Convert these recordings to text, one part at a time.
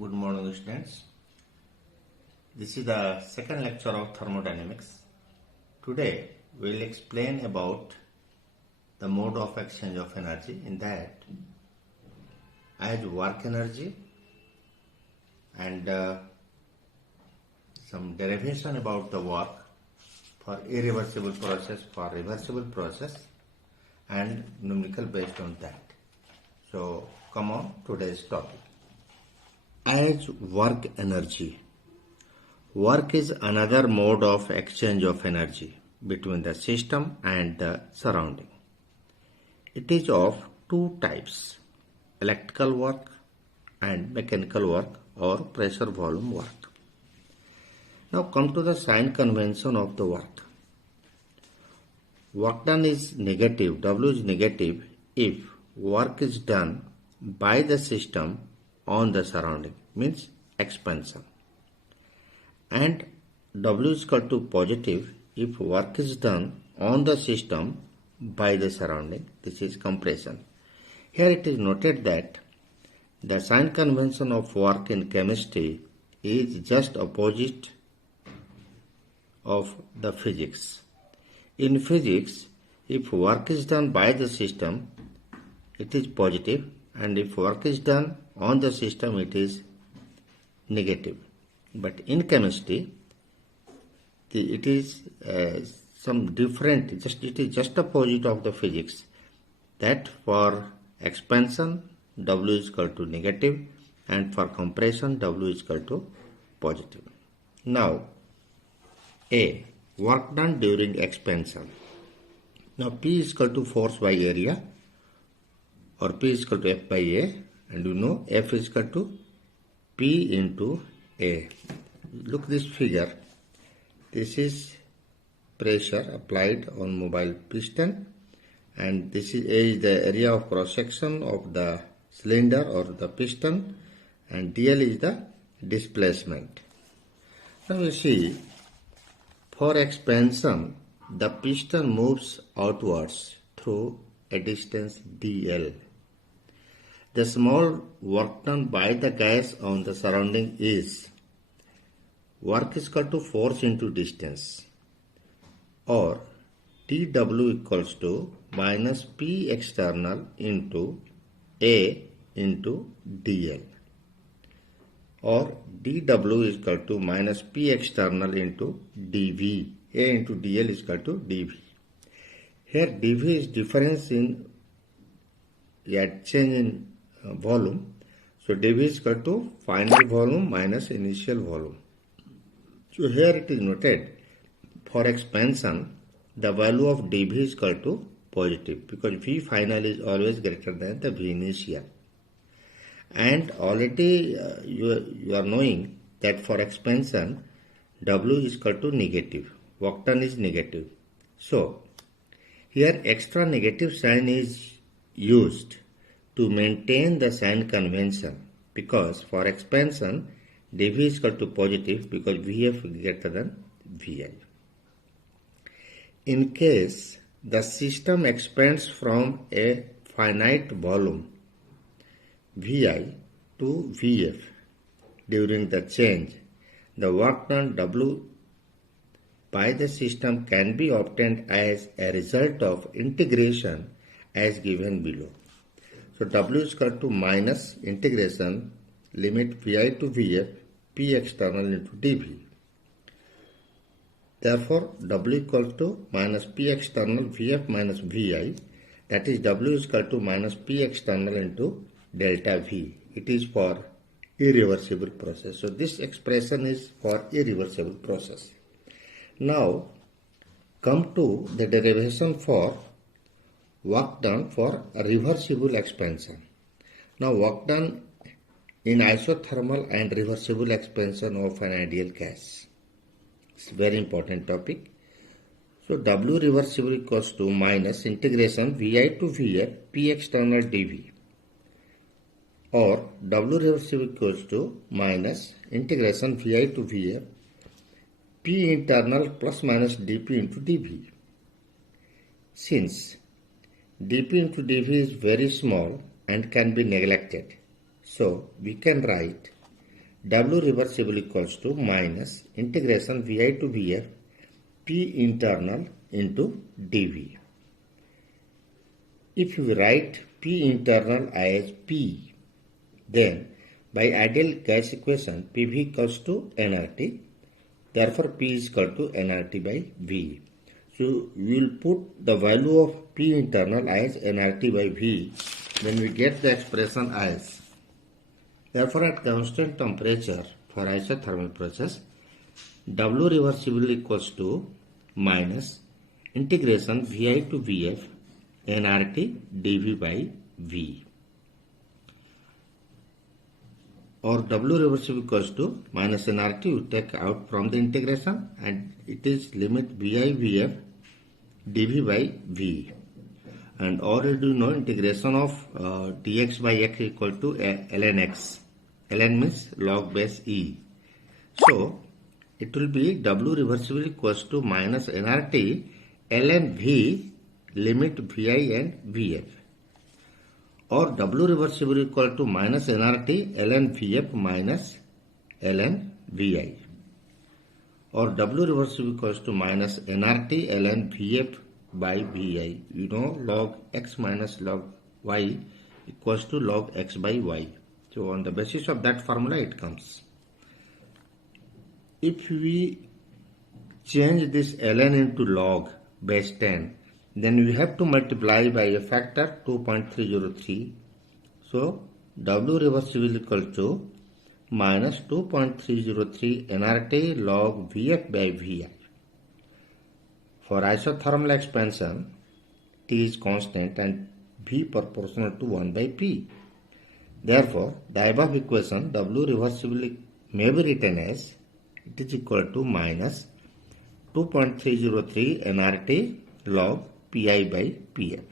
Good morning, students. This is the second lecture of thermodynamics. Today we will explain about the mode of exchange of energy, in that as work energy and some derivation about the work for irreversible process, for reversible process, and numerical based on that. So come on, today's topic. As work energy. Work is another mode of exchange of energy between the system and the surrounding. It is of two types, electrical work and mechanical work or pressure volume work. Now come to the sign convention of the work. Work done is negative, W is negative if work is done by the system on the surrounding, means expansion. And W is equal to positive if work is done on the system by the surrounding, this is compression. Here it is noted that the sign convention of work in chemistry is just opposite of the physics. In physics, if work is done by the system, it is positive, and if work is done on the system, it is negative. But in chemistry, it is some different, it is just opposite of the physics, that for expansion W is equal to negative and for compression W is equal to positive. Now A, work done during expansion. Now P is equal to force by area, or P is equal to F by A, and you know F is equal to P into A. Look this figure. This is pressure applied on mobile piston, and this is A is the area of cross section of the cylinder or the piston, and dl is the displacement. Now you see, for expansion the piston moves outwards through a distance dl. The small work done by the gas on the surrounding is work is equal to force into distance, or dW equals to minus P external into A into dl, or dW is equal to minus P external into dV. A into dl is equal to dV. Here dV is difference in change in volume. So dV is equal to final volume minus initial volume. So here it is noted, for expansion the value of dV is equal to positive, because V final is always greater than the V initial. And already you are knowing that for expansion W is equal to negative, work done is negative. So here extra negative sign is used to maintain the sign convention, because for expansion dV is equal to positive because Vf is greater than Vi. In case the system expands from a finite volume Vi to Vf during the change, the work done W by the system can be obtained as a result of integration as given below. So W is equal to minus integration limit Vi to Vf P external into dV. Therefore W equals to minus P external Vf minus Vi, that is W is equal to minus P external into delta V. It is for irreversible process. So this expression is for irreversible process. Now come to the derivation for work done for reversible expansion. Now work done in isothermal and reversible expansion of an ideal gas. It's a very important topic. So W reversible equals to minus integration Vi to Vf P external dV, or W reversible equals to minus integration Vi to Vf P internal plus minus dP into dV. Since dP into dV is very small and can be neglected, so we can write W reversible equals to minus integration Vi to Vf P internal into dV. If we write P internal as P, then by ideal gas equation PV equals to nRT, therefore P is equal to nRT by V. So we will put the value of P internal as nRT by V, then we get the expression as. Therefore at constant temperature for isothermal process, W reversible equals to minus integration Vi to Vf nRT dV by V, or W reversible equals to minus nRT we take out from the integration, and it is limit Vi Vf dV by V. And already you know integration of dx by x equal to ln x. ln means log base e. So it will be W reversible equals to minus nRT ln V limit Vi and Vf, or W reversible equal to minus nRT ln Vf minus ln Vi, or W reversible equals to minus nRT ln Vf by Vi. You know log x minus log y equals to log x by y. So on the basis of that formula it comes. If we change this ln into log base 10, then we have to multiply by a factor 2.303. So W reversible equal to minus 2.303 nRT log Vf by Vi. For isothermal expansion, T is constant and V proportional to 1 by P. Therefore, the above equation W reversible may be written as it is equal to minus 2.303 nRT log Pi by Pf.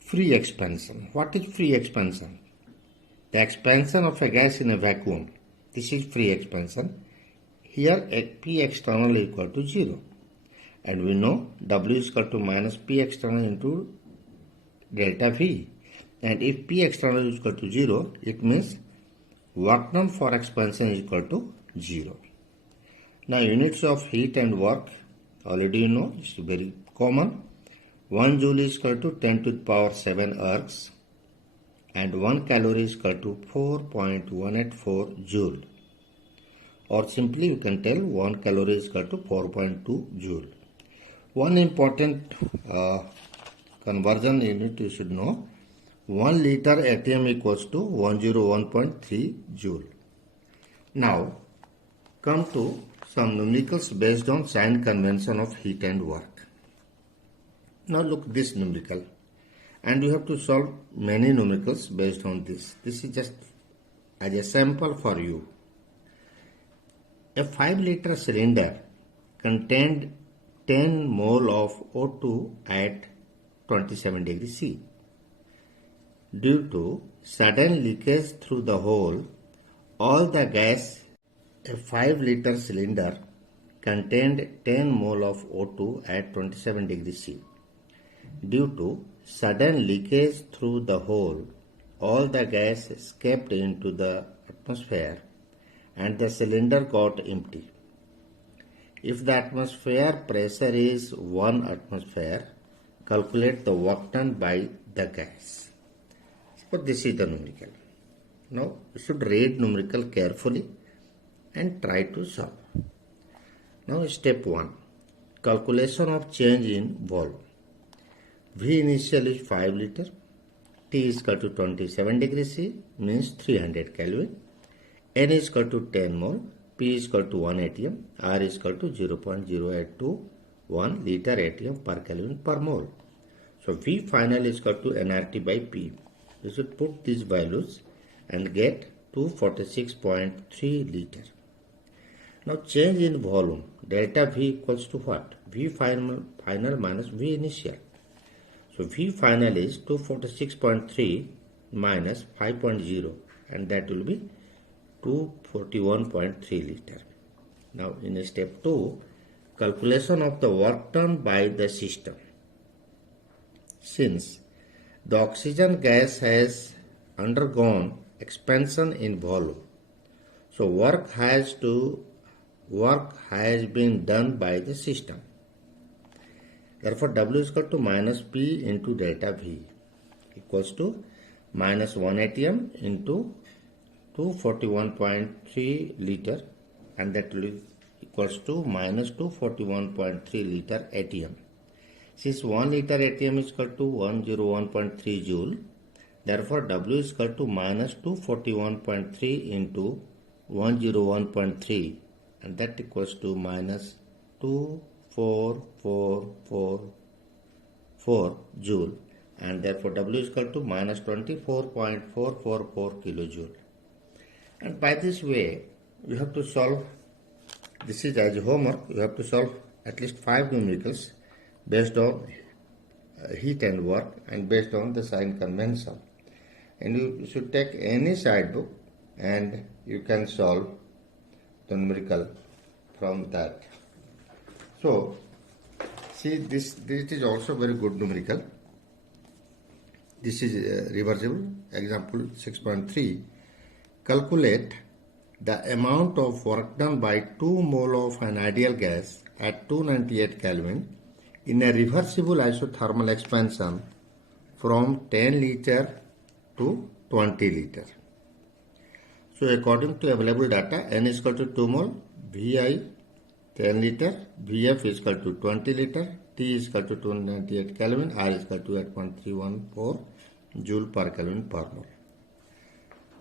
Free expansion. What is free expansion? The expansion of a gas in a vacuum. This is free expansion. Here P external is equal to 0. And we know W is equal to minus P external into delta V. And if P external is equal to 0, it means work done for expansion is equal to 0. Now units of heat and work, already you know, it's very common. 1 joule is equal to 10 to the power 7 ergs, and 1 calorie is equal to 4.184 joule. Or simply you can tell 1 calorie is equal to 4.2 joule. One important conversion unit you should know, 1 liter ATM equals to 101.3 joule. Now come to some numericals based on sign convention of heat and work. Now look this numerical, and you have to solve many numericals based on this. This is just as a sample for you. A 5-liter cylinder contained 10 mole of O2 at 27 degrees C. Due to sudden leakage through the hole, all the gas, a 5-liter cylinder contained 10 mole of O2 at 27 degrees C. Due to sudden leakage through the hole, all the gas escaped into the atmosphere and the cylinder got empty. If the atmosphere pressure is 1 atmosphere, calculate the work done by the gas. So this is the numerical. Now you should read numerical carefully and try to solve. Now step 1. Calculation of change in volume. V initial is 5 liter. T is equal to 27 degrees C, means 300 Kelvin. N is equal to 10 mole. P is equal to 1 atm. R is equal to 0.0821 liter atm per Kelvin per mole. So V final is equal to nRT by P. You should put these values and get 246.3 liter. Now change in volume. Delta V equals to what? V final minus V initial. So V final is 246.3 minus 5.0, and that will be 241.3 liter. Now in step 2, calculation of the work done by the system. Since the oxygen gas has undergone expansion in volume. So work has been done by the system. Therefore, W is equal to minus P into delta V equals to minus 1 atm into 241.3 liter, and that will equals to minus 241.3 liter atm. Since 1 liter atm is equal to 101.3 joule, therefore W is equal to minus 241.3 into 101.3, and that equals to minus 24444 joule, and therefore W is equal to minus 24.444 kilojoule. And by this way, you have to solve, this is as homework, you have to solve at least 5 numericals based on heat and work and based on the sign convention. And you should take any side book and you can solve the numerical from that. So, see, this is also very good numerical. This is reversible. Example 6.3. Calculate the amount of work done by 2 mole of an ideal gas at 298 Kelvin in a reversible isothermal expansion from 10 liter to 20 liter. So according to available data, N is equal to 2 mole, Vi 10 liter, Vf is equal to 20 liter, T is equal to 298 Kelvin, R is equal to 8.314 joule per Kelvin per mole.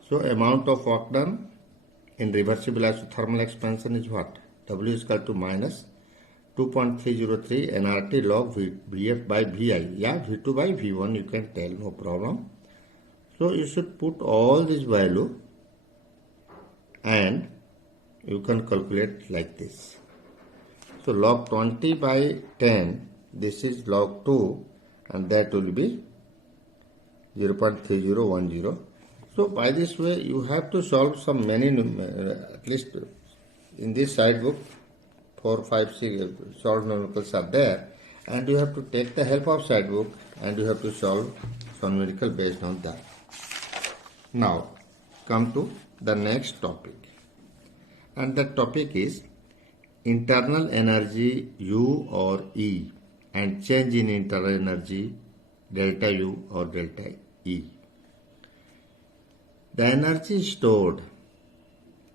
So amount of work done in reversible isothermal expansion is what? W is equal to minus 2.303 nRT log Vf by Vi. Yeah, V2 by V1 you can tell, no problem. So you should put all this value and you can calculate like this. So log 20 by 10, this is log 2, and that will be 0.3010. So by this way you have to solve some many, at least in this side book 4, 5, 6 solved numericals are there, and you have to take the help of side book and you have to solve some numerical based on that. Now come to the next topic, and that topic is internal energy U or E and change in internal energy delta U or delta E. The energy stored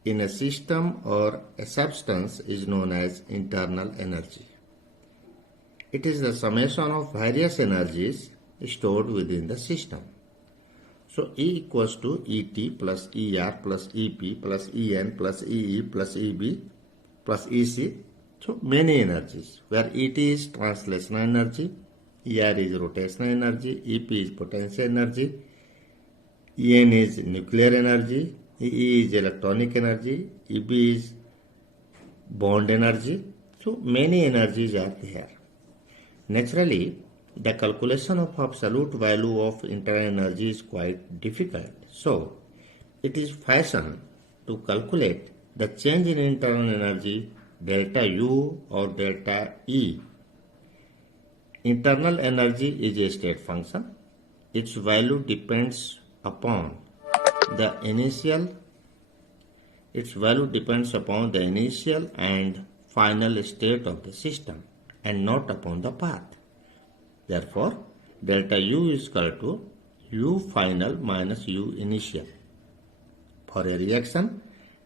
in a system or a substance is known as internal energy. It is the summation of various energies stored within the system. So E equals to ET plus ER plus EP plus EN plus EE plus EB plus EC. So many energies, where ET is translational energy, ER is rotational energy, EP is potential energy, EN is nuclear energy, EE is electronic energy, EB is bond energy. So many energies are there. Naturally, the calculation of absolute value of internal energy is quite difficult. So it is fashioned to calculate the change in internal energy delta U or delta E. Internal energy is a state function. Its value depends upon the initial and final state of the system and not upon the path. Therefore, delta U is equal to U final minus U initial. For a reaction,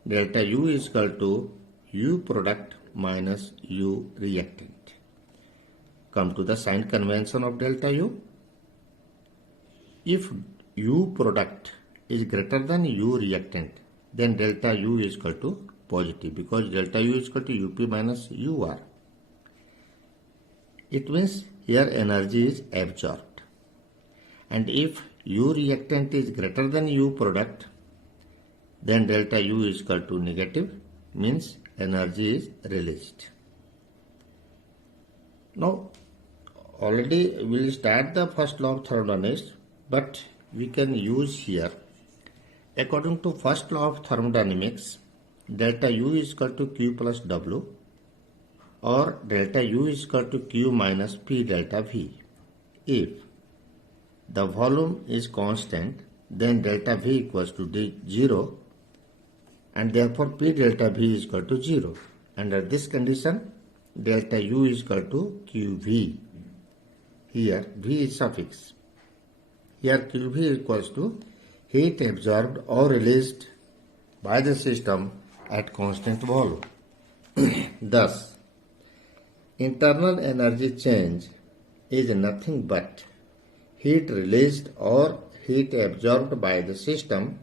delta U is equal to U product minus U reactant. Come to the sign convention of delta U. If U product is greater than U reactant, then delta U is equal to positive, because delta U is equal to UP minus UR. It means here energy is absorbed. And if U reactant is greater than U product, then delta U is equal to negative, means energy is released. Now already we will start the first law of thermodynamics, but we can use here, according to first law of thermodynamics, delta U is equal to Q plus W, or delta U is equal to Q minus P delta V if the volume is constant then delta V equals to 0, and therefore P delta V is equal to 0. Under this condition, delta U is equal to QV. Here V is suffix. Here QV equals to heat absorbed or released by the system at constant volume. Thus, internal energy change is nothing but heat released or heat absorbed by the system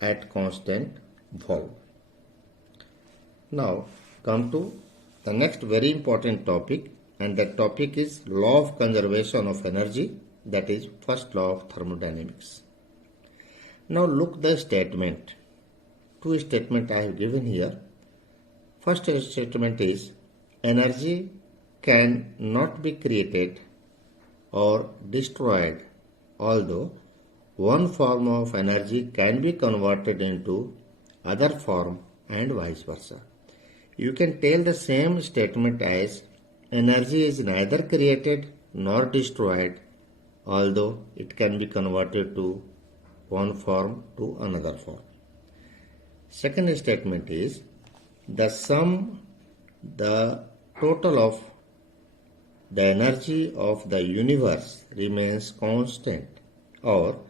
at constant volume. Now come to the next very important topic, and that topic is law of conservation of energy, that is first law of thermodynamics. Now look the statement. Two statements I have given here. First statement is energy can not be created or destroyed, although one form of energy can be converted into other form and vice versa. You can tell the same statement as energy is neither created nor destroyed, although it can be converted to one form to another form. Second statement is the total of the energy of the universe remains constant or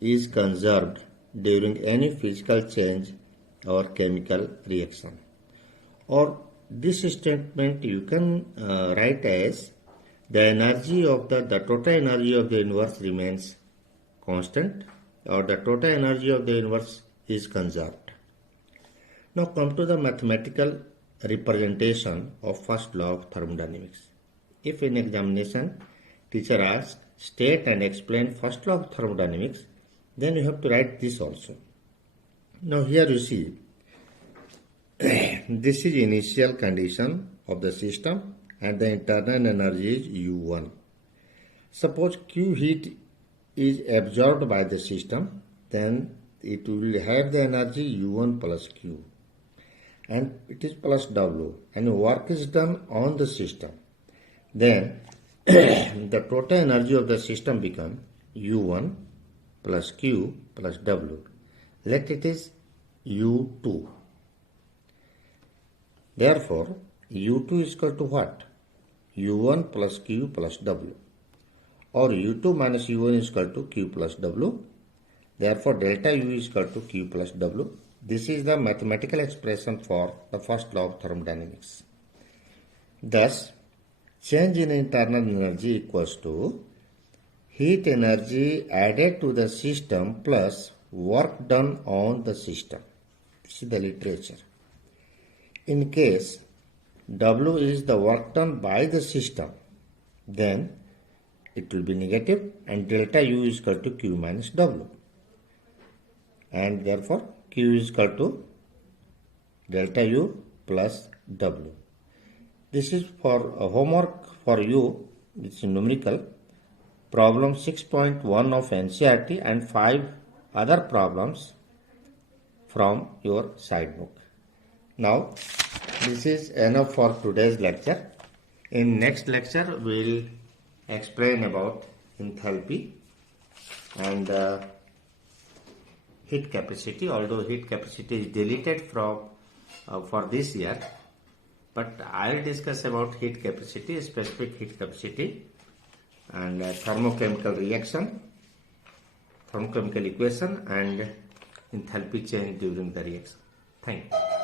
is conserved during any physical change or chemical reaction. Or this statement you can write as the energy of the total energy of the universe remains constant, or the total energy of the universe is conserved. Now come to the mathematical representation of first law of thermodynamics. If in examination teacher asks state and explain first law of thermodynamics, then you have to write this also. Now here you see this is initial condition of the system and the internal energy is U1. Suppose Q heat is absorbed by the system, then it will have the energy U1 plus Q, and it is plus W, and work is done on the system. Then the total energy of the system becomes U1 plus Q plus W. Let it is U2. Therefore, U2 is equal to what? U1 plus Q plus W. Or U2 minus U1 is equal to Q plus W. Therefore, delta U is equal to Q plus W. This is the mathematical expression for the first law of thermodynamics. Thus, change in internal energy equals to heat energy added to the system plus work done on the system. This is the literature. In case W is the work done by the system, then it will be negative and delta U is equal to Q minus W. And therefore, Q is equal to delta U plus W. This is for homework for you. It's numerical. Problem 6.1 of NCERT and 5 other problems from your side book. Now, this is enough for today's lecture. In next lecture, we will explain about enthalpy and heat capacity. Although heat capacity is deleted from for this year, but I will discuss about heat capacity, specific heat capacity, and thermochemical reaction, thermochemical equation, and enthalpy change during the reaction. Thank you.